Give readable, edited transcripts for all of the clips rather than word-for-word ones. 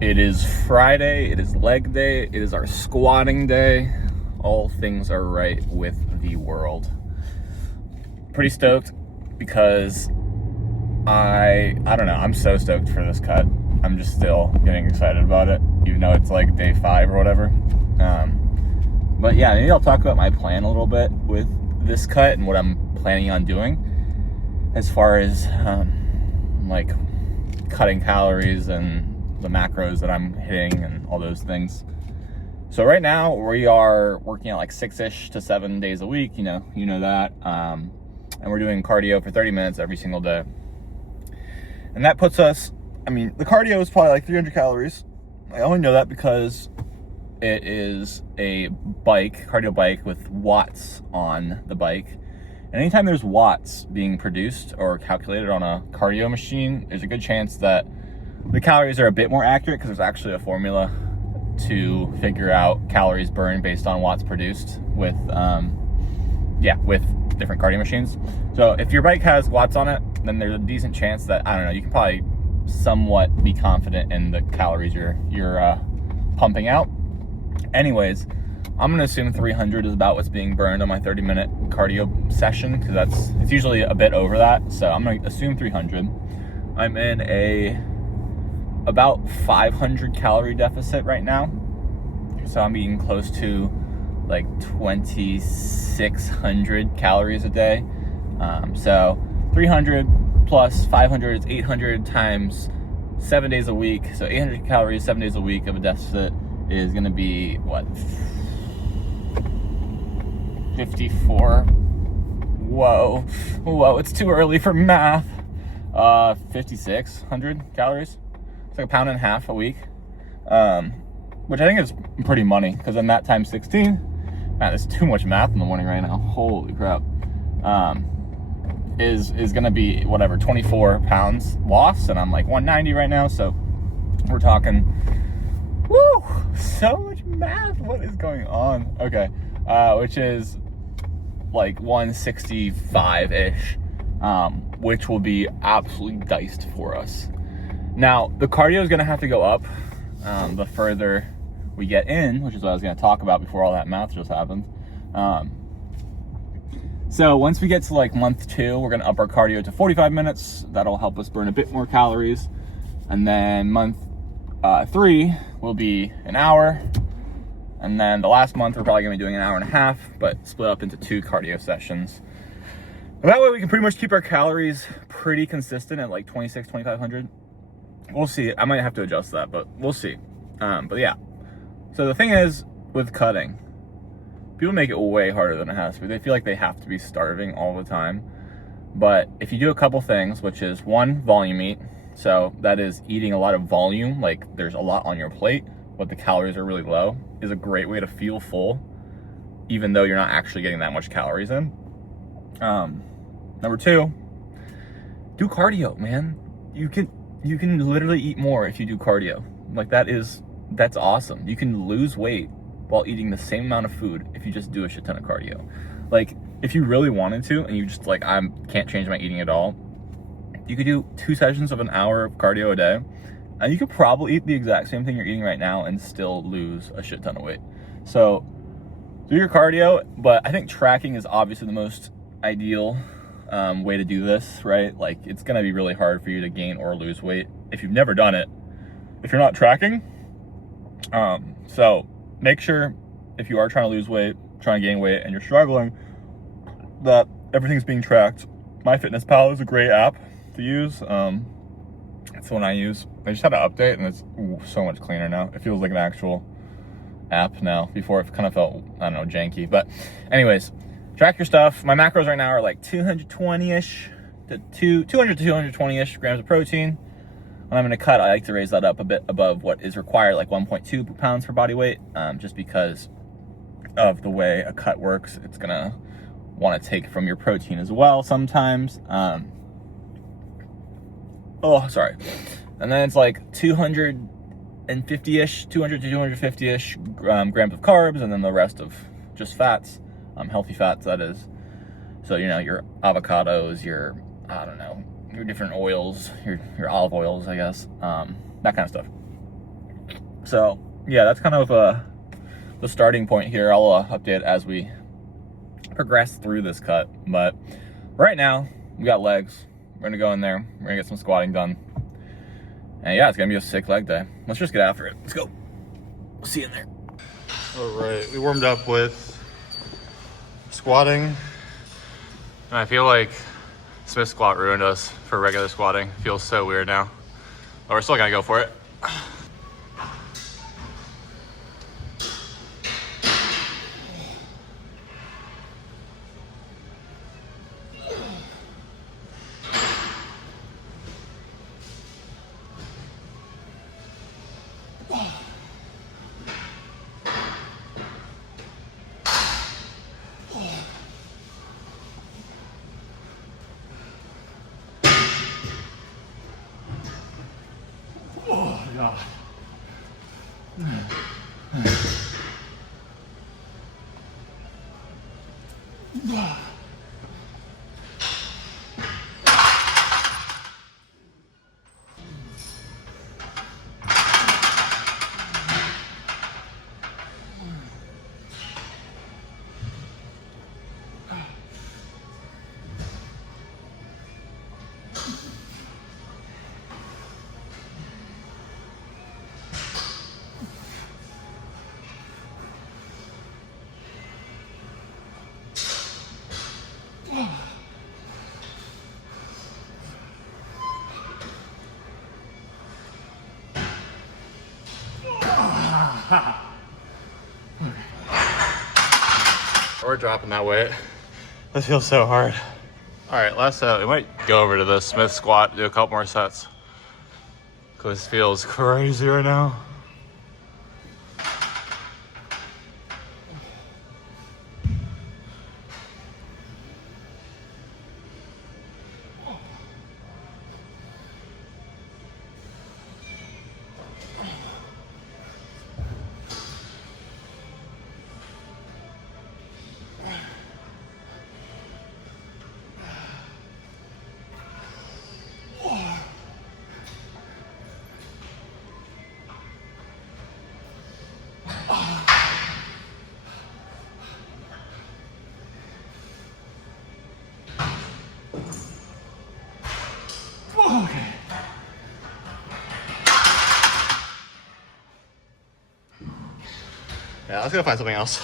It is Friday, it is leg day, it is our squatting day. All things are right with the world. Pretty stoked because I don't know, I'm so stoked for this cut. I'm just still getting excited about it, even though it's like day 5 or whatever. But yeah, maybe I'll talk about my plan a little bit with this cut and what I'm planning on doing as far as like cutting calories and the macros that I'm hitting and all those things. So right now we are working out like 6-ish to 7 days a week, you know that. And we're doing cardio for 30 minutes every single day. And that puts us, the cardio is probably like 300 calories. I only know that because it is a cardio bike with watts on the bike. And anytime there's watts being produced or calculated on a cardio machine, there's a good chance that the calories are a bit more accurate because there's actually a formula to figure out calories burned based on watts produced with different cardio machines. So if your bike has watts on it, then there's a decent chance that, you can probably somewhat be confident in the calories you're pumping out. Anyways, I'm gonna assume 300 is about what's being burned on my 30-minute cardio session because it's usually a bit over that. So I'm gonna assume 300. I'm in about 500 calorie deficit right now. So I'm eating close to like 2,600 calories a day. So 300 plus 500 is 800 times 7 days a week. So 800 calories, 7 days a week of a deficit is gonna be what? 54. Whoa, it's too early for math. 5,600 calories. It's like a pound and a half a week. Which I think is pretty money because then that times 16. Man, there's too much math in the morning right now. Holy crap. Is gonna be whatever, 24 pounds loss, and I'm like 190 right now, so we're talking, woo, so much math. What is going on? Okay, which is like 165-ish, which will be absolutely diced for us. Now, the cardio is gonna have to go up the further we get in, which is what I was gonna talk about before all that math just happened. So once we get to like month 2, we're gonna up our cardio to 45 minutes. That'll help us burn a bit more calories. And then month 3 will be an hour. And then the last month, we're probably gonna be doing an hour and a half, but split up into 2 cardio sessions. And that way we can pretty much keep our calories pretty consistent at like 2,500. We'll see. I might have to adjust that, but we'll see. But yeah. So the thing is with cutting, people make it way harder than it has to be. They feel like they have to be starving all the time. But if you do a couple things, which is 1, volume eat. So that is eating a lot of volume, like there's a lot on your plate, but the calories are really low, is a great way to feel full, even though you're not actually getting that much calories in. Number 2, do cardio, man. You can literally eat more if you do cardio. Like that's awesome. You can lose weight while eating the same amount of food if you just do a shit ton of cardio. Like if you really wanted to and you just like, I can't change my eating at all, you could do 2 sessions of an hour of cardio a day, and you could probably eat the exact same thing you're eating right now and still lose a shit ton of weight. So do your cardio, but I think tracking is obviously the most ideal way to do this, right? Like it's gonna be really hard for you to gain or lose weight if you've never done it, if you're not tracking. So make sure if you are trying to lose weight, trying to gain weight, and you're struggling, that everything's being tracked. MyFitnessPal is a great app to use. It's the one I use. I just had an update and it's so much cleaner now. It feels like an actual app now. Before it kind of felt, janky. But anyways, track your stuff. My macros right now are like 220-ish to 200 to 220-ish grams of protein. When I'm gonna cut, I like to raise that up a bit above what is required, like 1.2 pounds per body weight, just because of the way a cut works. It's gonna wanna take from your protein as well sometimes. And then it's like 250-ish, 200 to 250-ish grams of carbs, and then the rest of just fats, healthy fats, that is. So, your avocados, your different oils, your olive oils, I guess, that kind of stuff. So yeah, that's kind of the starting point here. I'll update as we progress through this cut. But right now, we got legs. We're gonna go in there. We're gonna get some squatting done. And yeah, it's gonna be a sick leg day. Let's just get after it. Let's go. See you in there. All right, we warmed up with squatting. And I feel like Smith squat ruined us for regular squatting. Feels so weird now. But we're still gonna go for it. Oh, God. We're dropping that weight. This feels so hard. All right, last set. We might go over to the Smith squat, do a couple more sets. Cause this feels crazy right now. Okay. Yeah, let's go find something else.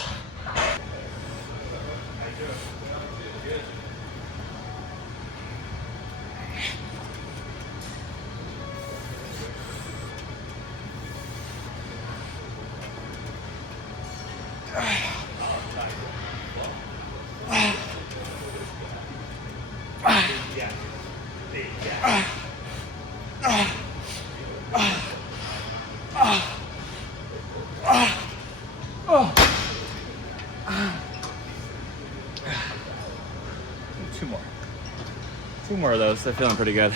Two more of those. They're feeling pretty good.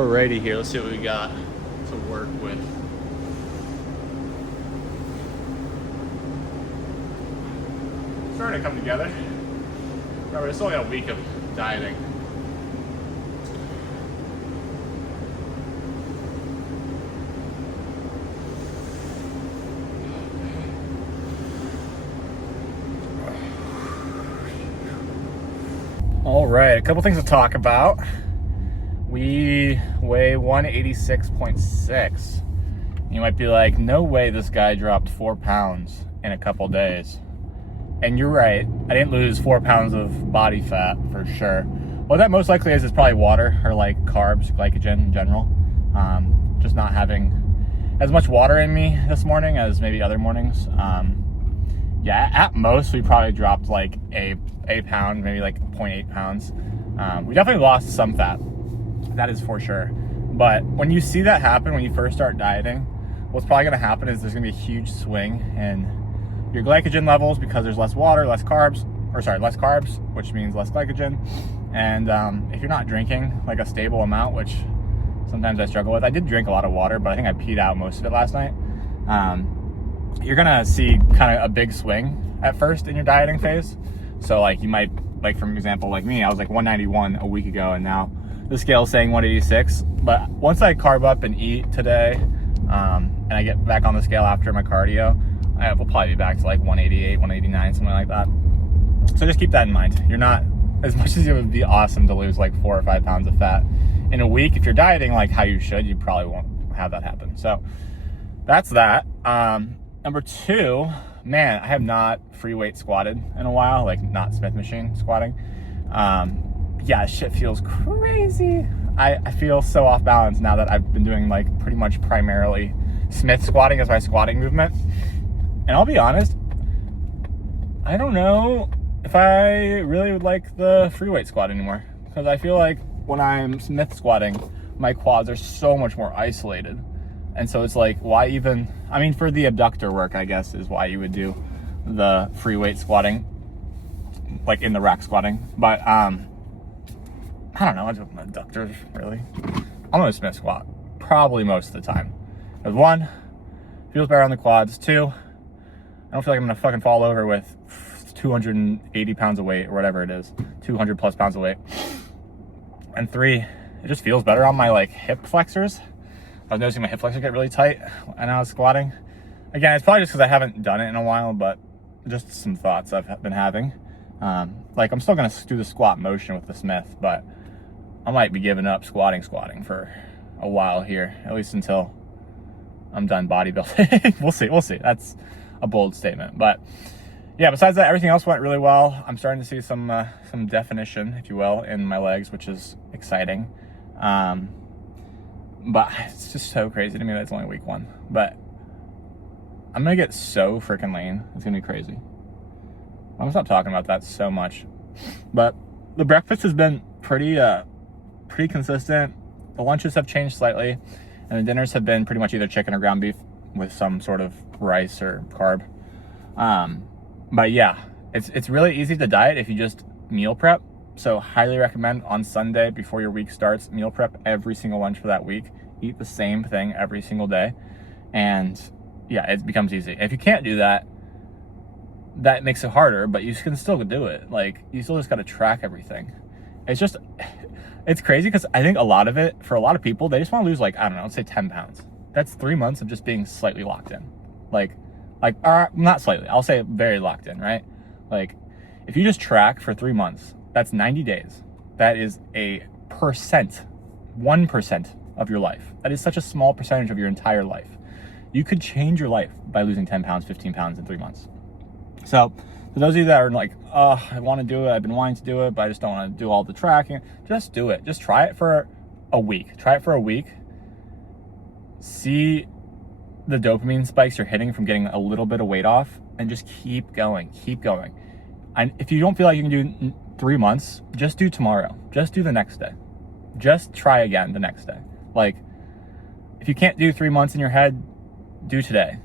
Alrighty, here, let's see what we got to work with. Starting to come together. Remember, it's only a week of dieting. All right, a couple things to talk about. We weigh 186.6. You might be like, no way this guy dropped 4 pounds in a couple days. And you're right, I didn't lose 4 pounds of body fat for sure. What that most likely is probably water or like carbs, glycogen in general. Just not having as much water in me this morning as maybe other mornings. Yeah, at most we probably dropped like a pound, maybe like 0.8 pounds. We definitely lost some fat, that is for sure. But when you see that happen, when you first start dieting, what's probably gonna happen is there's gonna be a huge swing in your glycogen levels because there's less water, less carbs, which means less glycogen. And if you're not drinking like a stable amount, which sometimes I struggle with, I did drink a lot of water, but I think I peed out most of it last night. You're gonna see kind of a big swing at first in your dieting phase. So like you might, like for example, like me, I was like 191 a week ago and now the scale is saying 186. But once I carb up and eat today, and I get back on the scale after my cardio, I will probably be back to like 188, 189, something like that. So just keep that in mind. You're not, as much as it would be awesome to lose like 4 or 5 pounds of fat in a week, if you're dieting like how you should, you probably won't have that happen. So that's that. Number 2, man, I have not free weight squatted in a while, like not Smith machine squatting. Yeah, shit feels crazy. I feel so off balance now that I've been doing like pretty much primarily Smith squatting as my squatting movement. And I'll be honest, I don't know if I really would like the free weight squat anymore, because I feel like when I'm Smith squatting, my quads are so much more isolated. And so it's like, why even, I mean, for the abductor work, I guess, is why you would do the free weight squatting, like in the rack squatting. But I don't know, I do abductors, really. I'm gonna Smith squat probably most of the time. Because 1, feels better on the quads. 2, I don't feel like I'm gonna fucking fall over with 280 pounds of weight or whatever it is, 200 plus pounds of weight. And 3, it just feels better on my like hip flexors. I was noticing my hip flexors get really tight when I was squatting. Again, it's probably just because I haven't done it in a while, but just some thoughts I've been having. Like I'm still gonna do the squat motion with the Smith, but I might be giving up squatting for a while here, at least until I'm done bodybuilding. We'll see. That's a bold statement, but yeah, besides that, everything else went really well. I'm starting to see some definition, if you will, in my legs, which is exciting. But it's just so crazy to me that it's only week 1. But I'm gonna get so freaking lean. It's gonna be crazy. I'm gonna stop talking about that so much. But the breakfast has been pretty consistent. The lunches have changed slightly, and the dinners have been pretty much either chicken or ground beef with some sort of rice or carb. But yeah, it's really easy to diet if you just meal prep. So highly recommend on Sunday before your week starts, meal prep every single lunch for that week. Eat the same thing every single day. And yeah, it becomes easy. If you can't do that, that makes it harder, but you can still do it. Like you still just got to track everything. It's crazy because I think a lot of it, for a lot of people, they just want to lose like, I don't know, let's say 10 pounds. That's 3 months of just being slightly locked in. Like not slightly, I'll say very locked in, right? Like if you just track for 3 months, that's 90 days. That is a 1% of your life. That is such a small percentage of your entire life. You could change your life by losing 10 pounds, 15 pounds in 3 months. So for those of you that are like, oh, I want to do it, I've been wanting to do it, but I just don't want to do all the tracking, just do it. Just try it for a week. See the dopamine spikes you're hitting from getting a little bit of weight off, and just keep going. And if you don't feel like you can do 3 months, just do tomorrow. Just do the next day. Just try again the next day. Like, if you can't do 3 months in your head, do today.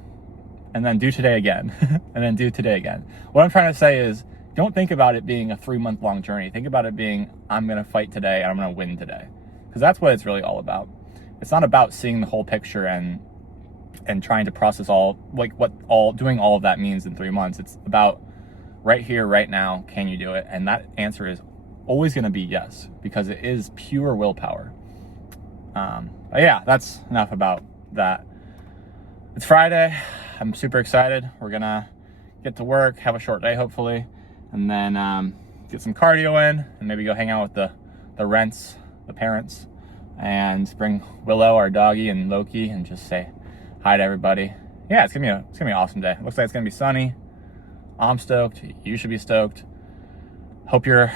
And then do today again. And then do today again. What I'm trying to say is, don't think about it being a 3 month long journey. Think about it being, I'm going to fight today and I'm going to win today. because that's what it's really all about. It's not about seeing the whole picture and trying to process all, like doing all of that means in 3 months. It's about right here, right now, can you do it? And that answer is always going to be yes, because it is pure willpower. But yeah, that's enough about that. It's Friday. I'm super excited. We're going to get to work, have a short day, hopefully, and then get some cardio in and maybe go hang out with the Rents, the parents, and bring Willow, our doggy, and Loki, and just say hi to everybody. Yeah, it's gonna be an awesome day. It looks like it's gonna be sunny. I'm stoked. You should be stoked. Hope your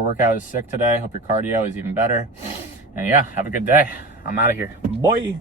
workout is sick today. Hope your cardio is even better. And yeah, have a good day. I'm out of here. Boy.